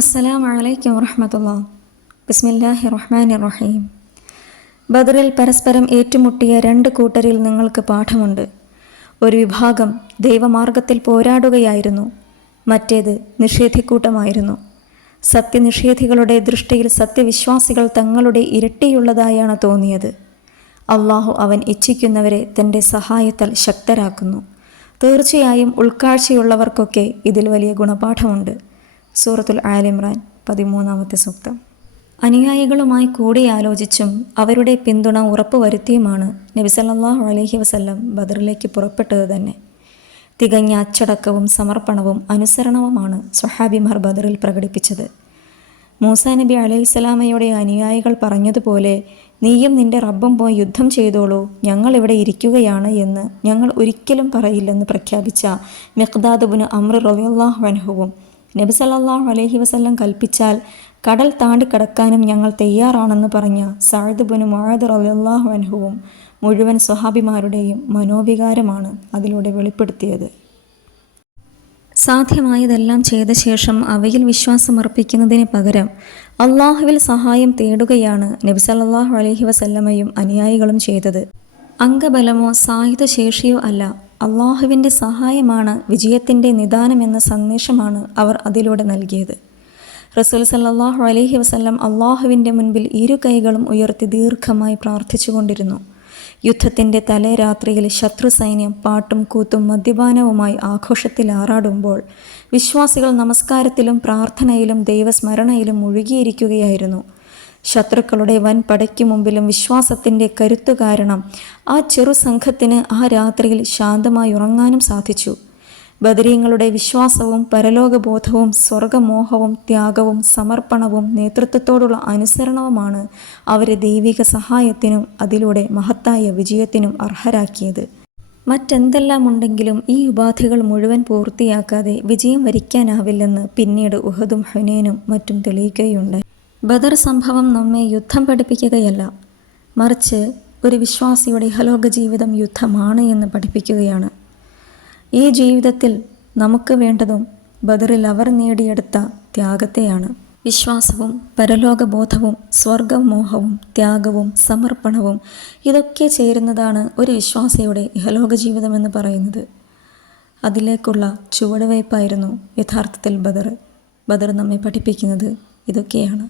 അസ്സലാമു അലൈക്കും വറഹ്മത്തുള്ളാഹി. ബിസ്മില്ലാഹിർ റഹ്മാനിർ റഹീം. ബദറിൽ പരസ്പരം ഏറ്റുമുട്ടിയ രണ്ട് കൂട്ടരിൽ നിങ്ങൾക്ക് പാഠമുണ്ട്. ഒരു വിഭാഗം ദൈവമാർഗത്തിൽ പോരാടുകയായിരുന്നു, മറ്റേത് നിഷേധിക്കൂട്ടമായിരുന്നു. സത്യനിഷേധികളുടെ ദൃഷ്ടിയിൽ സത്യവിശ്വാസികൾ തങ്ങളുടെ ഇരട്ടിയുള്ളതായാണ് തോന്നിയത്. അള്ളാഹു അവൻ ഇച്ഛിക്കുന്നവരെ തൻ്റെ സഹായത്താൽ ശക്തരാക്കുന്നു. തീർച്ചയായും ഉൾക്കാഴ്ചയുള്ളവർക്കൊക്കെ ഇതിൽ വലിയ ഗുണപാഠമുണ്ട്. സൂറത്തുൽ ആലിമ്രാൻ 13-ാമത്തെ സൂക്തം. അനുയായികളുമായി കൂടിയാലോചിച്ചും അവരുടെ പിന്തുണ ഉറപ്പുവരുത്തിയുമാണ് നബി സല്ലല്ലാഹു അലൈഹി വസല്ലം ബദറിലേക്ക് പുറപ്പെട്ടത് തന്നെ. തികഞ്ഞ അച്ചടക്കവും സമർപ്പണവും അനുസരണവുമാണ് സ്വഹാബിമാർ ബദറിൽ പ്രകടിപ്പിച്ചത്. മൂസാ നബി അലൈഹിസ്സലാമയുടെ അനുയായികൾ പറഞ്ഞതുപോലെ, നീയും നിന്റെ റബ്ബും പോയി യുദ്ധം ചെയ്തോളൂ, ഞങ്ങളിവിടെ ഇരിക്കുകയാണ് എന്ന് ഞങ്ങൾ ഒരിക്കലും പറയില്ലെന്ന് പ്രഖ്യാപിച്ച മിഖ്ദാദ് ഇബ്നു അംർ റളിയല്ലാഹു അൻഹുവും നബി സല്ലല്ലാഹു അലൈഹി വസല്ലം കൽപ്പിച്ചാൽ കടൽ താണ്ടി കടക്കാനും ഞങ്ങൾ തയ്യാറാണെന്ന് പറഞ്ഞ സഅദ് ഇബ്നു മുആദ് റളിയല്ലാഹു അൻഹുവും മുഴുവൻ സ്വഹാബിമാരുടെയും മനോവികാരമാണ് അതിലൂടെ വെളിപ്പെടുത്തിയത്. സാധ്യമായതെല്ലാം ചെയ്ത ശേഷം അവയിൽ വിശ്വാസമർപ്പിക്കുന്നതിന് പകരം അള്ളാഹുവിൽ സഹായം തേടുകയാണ് നബി സല്ലല്ലാഹു അലൈഹി വസല്ലമയും അനുയായികളും ചെയ്തത്. അംഗബലമോ സായുധശേഷിയോ അല്ല, അള്ളാഹുവിൻ്റെ സഹായമാണ് വിജയത്തിൻ്റെ നിദാനമെന്ന സന്ദേശമാണ് അവർ അതിലൂടെ നൽകിയത്. റസൂൽ സല്ലല്ലാഹു അലൈഹി വസല്ലം അള്ളാഹുവിൻ്റെ മുൻപിൽ ഇരു കൈകളും ഉയർത്തി ദീർഘമായി പ്രാർത്ഥിച്ചുകൊണ്ടിരുന്നു. യുദ്ധത്തിൻ്റെ തലേ രാത്രിയിൽ ശത്രു സൈന്യം പാട്ടും കൂത്തും മദ്യപാനവുമായി ആഘോഷത്തിൽ ആറാടുമ്പോൾ വിശ്വാസികൾ നമസ്കാരത്തിലും പ്രാർത്ഥനയിലും ദൈവസ്മരണയിലും മുഴുകിയിരിക്കുകയായിരുന്നു. ശത്രുക്കളുടെ വൻ പടയ്ക്കു മുമ്പിലും വിശ്വാസത്തിൻ്റെ കരുത്തു കാരണം ആ ചെറു സംഘത്തിന് ആ രാത്രിയിൽ ശാന്തമായി ഉറങ്ങാനും സാധിച്ചു. ബദരീങ്ങളുടെ വിശ്വാസവും പരലോകബോധവും സ്വർഗമോഹവും ത്യാഗവും സമർപ്പണവും നേതൃത്വത്തോടുള്ള അനുസരണവുമാണ് അവരെ ദൈവിക സഹായത്തിനും അതിലൂടെ മഹത്തായ വിജയത്തിനും അർഹരാക്കിയത്. മറ്റെന്തെല്ലാം ഉണ്ടെങ്കിലും ഈ ഉപാധികൾ മുഴുവൻ പൂർത്തിയാക്കാതെ വിജയം വരിക്കാനാവില്ലെന്ന് പിന്നീട് ഉഹദും ഹുനൈനും മറ്റും തെളിയിക്കുകയുണ്ടായി. ബദർ സംഭവം നമ്മെ യുദ്ധം പഠിപ്പിക്കുകയല്ല, മറിച്ച് ഒരു വിശ്വാസിയുടെ ഇഹലോക ജീവിതം യുദ്ധമാണ് എന്ന് പഠിപ്പിക്കുകയാണ്. ഈ ജീവിതത്തിൽ നമുക്ക് വേണ്ടതും ബദറിൽ അവർ നേടിയെടുത്ത ത്യാഗത്തെയാണ്. വിശ്വാസവും പരലോകബോധവും സ്വർഗമോഹവും ത്യാഗവും സമർപ്പണവും ഇതൊക്കെ ചേരുന്നതാണ് ഒരു വിശ്വാസിയുടെ ഇഹലോക ജീവിതമെന്ന് പറയുന്നത്. അതിലേക്കുള്ള ചുവടുവയ്പ്പായിരുന്നു യഥാർത്ഥത്തിൽ ബദർ. ബദർ നമ്മെ പഠിപ്പിക്കുന്നത് ഇതൊക്കെയാണ്.